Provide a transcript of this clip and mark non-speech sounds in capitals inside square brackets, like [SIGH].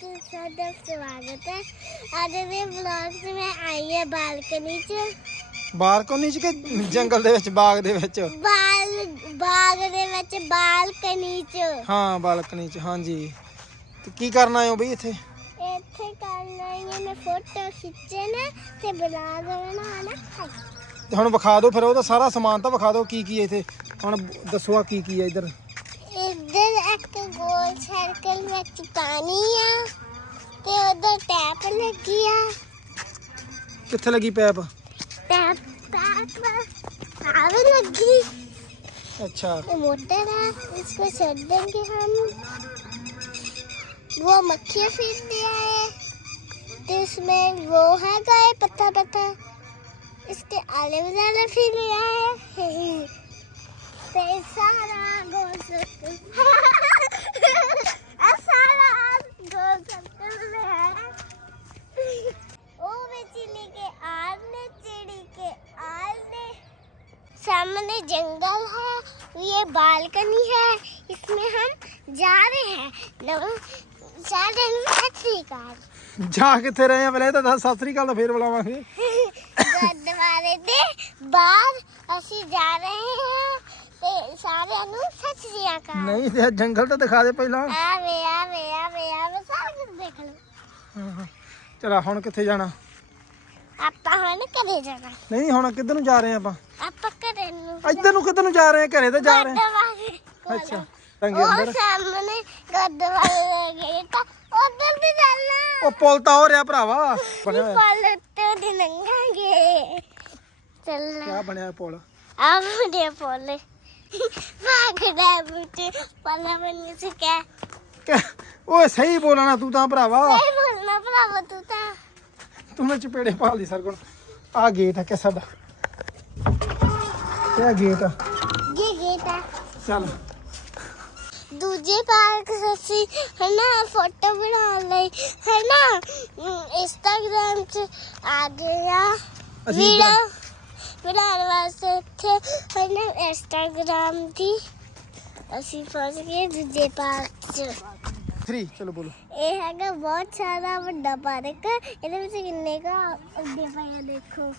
ਤੇ ਸਾਡਾ ਸਵਾਗਤ ਹੈ। ਅੱਜ ਦੇ ਵਲੌਗ 'ਚ ਮੈਂ ਆਈ ਹਾਂ ਬਾਲਕਨੀ 'ਚ। ਬਾਲਕਨੀ ਚ ਕਿ ਜੰਗਲ ਦੇ ਵਿੱਚ ਬਾਗ ਦੇ ਵਿੱਚ? ਬਾਲ ਬਾਗ ਦੇ ਵਿੱਚ ਬਾਲਕਨੀ 'ਚ। ਹਾਂ ਬਾਲਕਨੀ ਚ ਹਾਂਜੀ। ਤੇ ਕੀ ਕਰਨ ਆਏ ਹੋ ਬਈ ਇੱਥੇ? ਇੱਥੇ ਕਰਨਾ ਹੈ ਮੈਂ ਫੋਟੋ ਖਿੱਚਣਾ ਤੇ ਵਲੌਗ ਬਣਾਉਣਾ। ਤੇ ਹੁਣ ਵਿਖਾ ਦਿਓ ਫਿਰ ਉਹਦਾ ਸਾਰਾ ਸਮਾਨ ਤਾਂ ਵਿਖਾ ਦਿਓ ਕੀ ਕੀ ਹੈ ਇੱਥੇ? ਹੁਣ ਦੱਸੋ ਆ ਕੀ ਕੀ ਹੈ ਇੱਧਰ। ਇੱਧਰ ਇੱਕ ਗੋਲ ਸਰਕਲ ਵਿੱਚ ਪਾਣੀ ਆ ਤੇ ਉਧਰ ਟੈਪ ਲੱਗੀ ਆ ਕਿੱਥੇ ਲੱਗੀ ਪੈਪ टैप टैप आवे लगी ਅੱਛਾ ये मोटर है इसको छड़ देंगे हम वो मक्खियाँ फिर दिया है तो इसमें वो है गाय पत्ता पत्ता इसके आले बजाले फिर लिया है तो ये [LAUGHS] सामने जंगल है ये बालकनी है इसमें हम जा रहे हैं नव जा रहे हैं सत श्री अकाल ਜਾ ਕਿੱਥੇ ਰਹੇ ਆ ਪਹਿਲੇ ਇਹ ਤਾਂ ਦੱਸ ਸਤਿ ਸ੍ਰੀ ਅਕਾਲ ਤਾਂ ਫੇਰ ਬੁਲਾਵਾਂਗੇ ਗੁਰਦੁਆਰੇ ਦੇ ਬਾਹਰ ਅਸੀਂ ਜਾ ਰਹੇ ਹਾਂ ਤੇ ਸਾਰਿਆਂ ਨੂੰ ਸਤਿ ਸ਼੍ਰੀ ਅਕਾਲ ਨਹੀਂ ਤੇ ਜੰਗਲ ਤਾਂ ਦਿਖਾ ਦੇ ਪਹਿਲਾਂ ਆਵੇ ਆਵੇ ਆਵੇ ਆਵੇ ਸਾਰਾ ਕੁਝ ਦੇਖ ਲਓ ਹਾਂ, ਹਾਂ। ਚਲੋ ਹੁਣ ਕਿੱਥੇ ਜਾਣਾ ਆਪਾਂ ਹੁਣ ਘਰੇ ਜਾਣਾ ਨਹੀਂ ਹੁਣ ਕਿੱਧਰ ਨੂੰ ਜਾ ਰਹੇ ਆ ਆਪਾਂ ਆਪਾਂ ਘਰੇ ਨੂੰ ਇੱਧਰ ਨੂੰ ਕਿੱਧਰ ਨੂੰ ਜਾ ਰਹੇ ਆ? ਘਰੇ ਤਾਂ ਜਾ ਰਹੇ ਆ। ਕੋਲ। ਅੱਛਾ ਉਹ ਅੰਦਰ। ਸਾਹਮਣੇ ਗੁਰਦੁਆਰੇ ਗਏ ਤਾਂ ਉਧਰ ਦੀ ਚੱਲਣਾ ਉਹ ਪੁਲ ਤਾਂ ਹੋ ਰਿਹਾ ਭਰਾਵਾ। ਬਣਿਆ ਹੋਇਆ। ਪਲ ਤੇ ਦੀ ਲੰਘਾਂਗੇ। ਚੱਲਣਾ ਕਿਆ ਬਣਿਆ ਹੋਇਆ ਪੁਲ? ਆ ਮੁੰਡੇ ਪੋਲੇ। ਭਾਗਦਾ ਬੁੱਤੇ ਪਲਾ ਬਣੀ ਸੀ ਕਹਿ। ਕਿ- ਓਏ ਸਹੀ ਬੋਲਣਾ ਤੂੰ ਤਾਂ ਭਰਾਵਾ। ਸਹੀ ਬੋਲਣਾ ਭਰਾਵਾ ਤੂੰ ਤਾਂ। ਤੂੰ ਮੈਂ ਚਪੇੜੇ ਪਾਲਦੀ ਸਰਗੁਣ ਆ ਗੇਟ ਹੈ ਕਿ ਸਾਡਾ? ਇਹ ਗੇਟ। ਆ ਗੇ ਗੇ ਤਾਂ ਚੱਲ। ਦੂਜੇ ਪਾਰਕ ਅਸੀਂ ਹਨਾ ਫੋਟੋ ਬਣਾਉਣ ਲਈ ਹਨਾ ਇੰਸਟਾਗ੍ਰਾਮ 'ਚ ਆ ਗਏ ਆ। ਅਸੀਂ ਵੀਡੀਓ ਬਣਾਉਣ ਵਾਸਤੇ ਇੱਥੇ ਹਨਾ ਇੰਸਟਾਗ੍ਰਾਮ ਦੀ। ਅਸੀਂ ਪਹੁੰਚ ਗਏ ਦੂਜੇ ਪਾਰਕ 'ਚ। 3 ਚਲੋ ਬੋਲੋ। ਇਹ ਹੈਗਾ ਬਹੁਤ ਸਾਰਾ ਵੱਡਾ ਪਾਰਕ। ਇਹਦੇ ਵਿੱਚ ਕਿੰਨੇ ਕਾ ਅੱਡੇ ਪਏ ਆ ਦੇਖੋ।